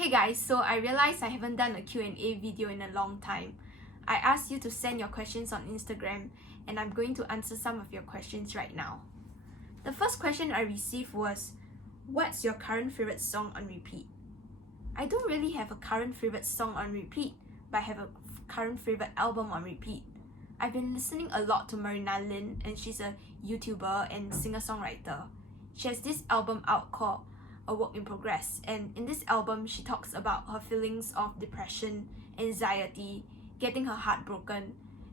Hey guys, so I realized I haven't done a Q&A video in a long time. I asked you to send your questions on Instagram and I'm going to answer some of your questions right now. The first question I received was, what's your current favorite song on repeat? I don't really have a current favorite song on repeat, but I have a current favorite album on repeat. I've been listening a lot to Marina Lin, and she's a YouTuber and singer-songwriter. She has this album out called A Work in Progress, and in this album she talks about her feelings of depression, anxiety, getting her heart broken,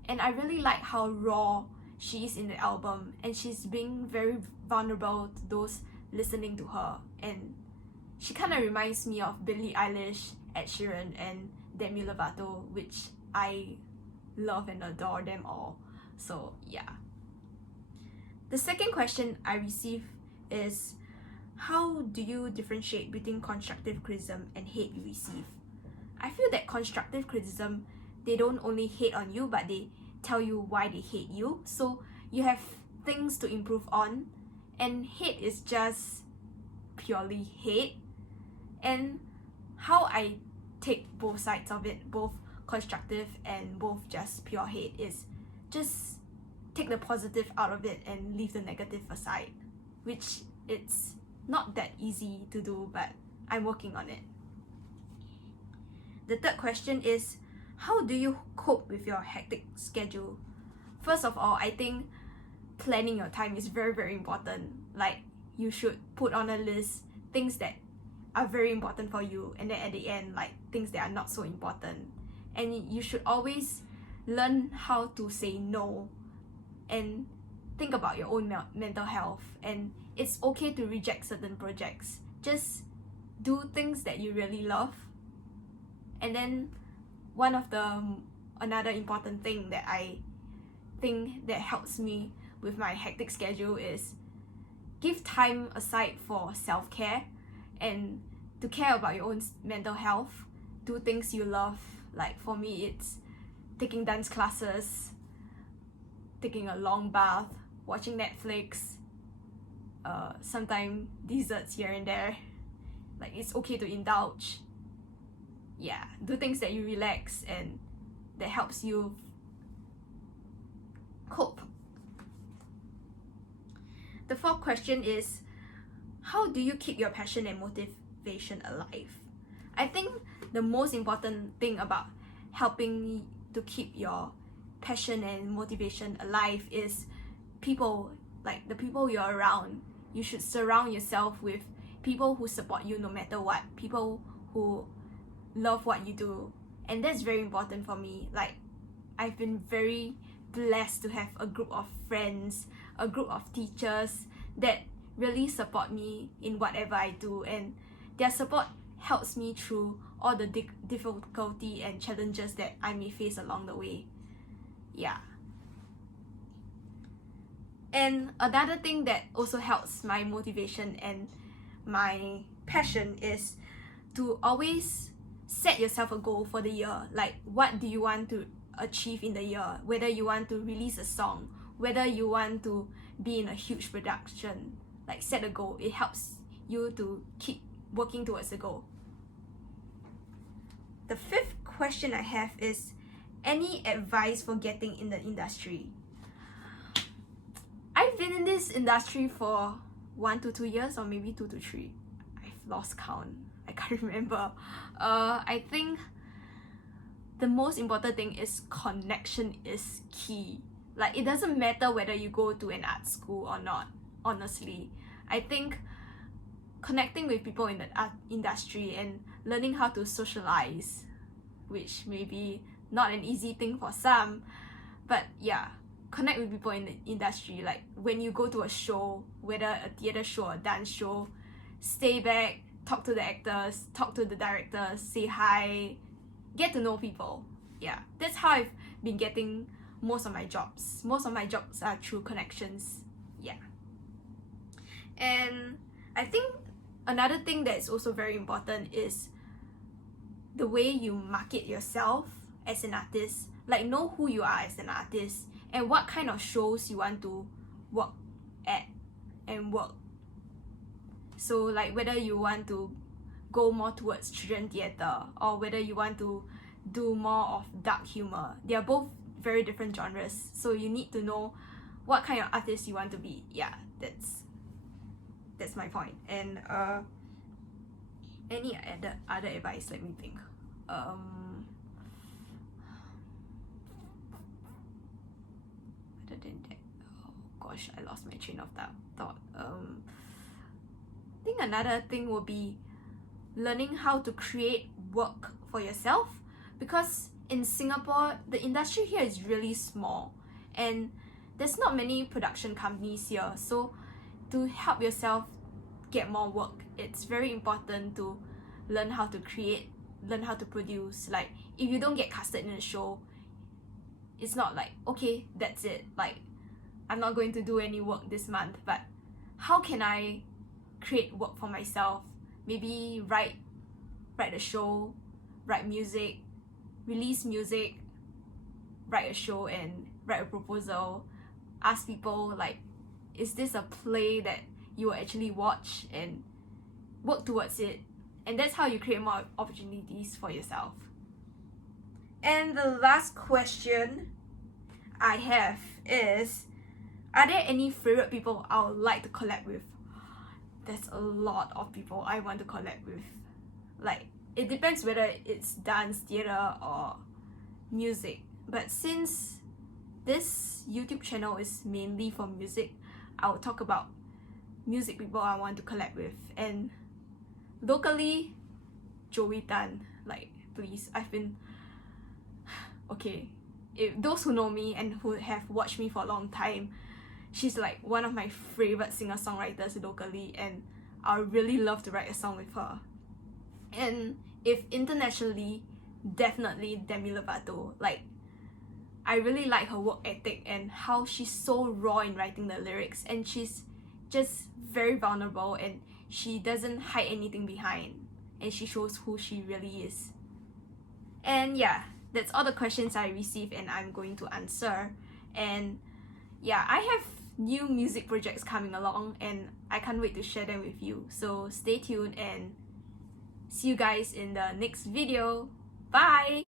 and I really like how raw she is in the album, and she's being very vulnerable to those listening to her, and she kind of reminds me of Billie Eilish, Ed Sheeran, and Demi Lovato, which I love and adore them all. So yeah. The second question I received is, how do you differentiate between constructive criticism and hate you receive? I feel that constructive criticism, they don't only hate on you, but they tell you why they hate you. So you have things to improve on, and hate is just purely hate. And how I take both sides of it, both constructive and both just pure hate, is just take the positive out of it and leave the negative aside, which it's not that easy to do, but I'm working on it. The third question is, how do you cope with your hectic schedule? First of all, I think planning your time is very, very important. Like, you should put on a list things that are very important for you, and then at the end, like, things that are not so important. And you should always learn how to say no and think about your own mental health. And it's okay to reject certain projects. Just do things that you really love. And then another important thing that I think that helps me with my hectic schedule is give time aside for self-care and to care about your own mental health. Do things you love. Like for me, it's taking dance classes, taking a long bath, watching Netflix, sometimes desserts here and there. Like, it's okay to indulge. Yeah, do things that you relax and that helps you cope. The fourth question is, how do you keep your passion and motivation alive? I think the most important thing about helping to keep your passion and motivation alive is people, like the people you're around. You should surround yourself with people who support you no matter what, people who love what you do, and that's very important for me. Like, I've been very blessed to have a group of friends, a group of teachers that really support me in whatever I do, and their support helps me through all the difficulty and challenges that I may face along the way. Yeah. And another thing that also helps my motivation and my passion is to always set yourself a goal for the year. Like, what do you want to achieve in the year? Whether you want to release a song, whether you want to be in a huge production, like, set a goal. It helps you to keep working towards the goal. The fifth question I have is, any advice for getting in the industry? I've been in this industry for 1 to 2 years, or maybe 2 to 3. I've lost count. I can't remember. I think the most important thing is connection is key. Like, it doesn't matter whether you go to an art school or not, honestly. I think connecting with people in the art industry and learning how to socialize, which may be not an easy thing for some, but yeah, connect with people in the industry. Like, when you go to a show, whether a theatre show or a dance show, stay back, talk to the actors, talk to the directors, say hi, get to know people. Yeah, that's how I've been getting most of my jobs. Most of my jobs are through connections. Yeah. And I think another thing that's also very important is the way you market yourself as an artist. Like, know who you are as an artist and what kind of shows you want to work at and work. So, like, whether you want to go more towards children theatre or whether you want to do more of dark humor. They are both very different genres, so you need to know what kind of artist you want to be. Yeah, that's my point. And any other advice? Let me think. Other than that, oh gosh, I lost my train of thought. I think another thing will be learning how to create work for yourself, because in Singapore the industry here is really small and there's not many production companies here. So to help yourself get more work, it's very important to learn how to create, learn how to produce. Like, if you don't get casted in a show, it's not like, okay, that's it, like I'm not going to do any work this month, but how can I create work for myself? Maybe write a show, write music, release music, write a show and write a proposal, ask people like, is this a play that you will actually watch, and work towards it. And that's how you create more opportunities for yourself. And the last question I have is, are there any favorite people I would like to collab with? There's a lot of people I want to collab with. Like, it depends whether it's dance, theatre or music. But since this YouTube channel is mainly for music, I will talk about music people I want to collab with. And locally, Joey Tan, like, please, okay, if those who know me and who have watched me for a long time, she's like one of my favorite singer-songwriters locally, and I really love to write a song with her. And if internationally, definitely Demi Lovato. Like, I really like her work ethic and how she's so raw in writing the lyrics, and she's just very vulnerable and she doesn't hide anything behind, and she shows who she really is. And yeah, that's all the questions I received and I'm going to answer. And yeah, I have new music projects coming along and I can't wait to share them with you. So stay tuned and see you guys in the next video. Bye!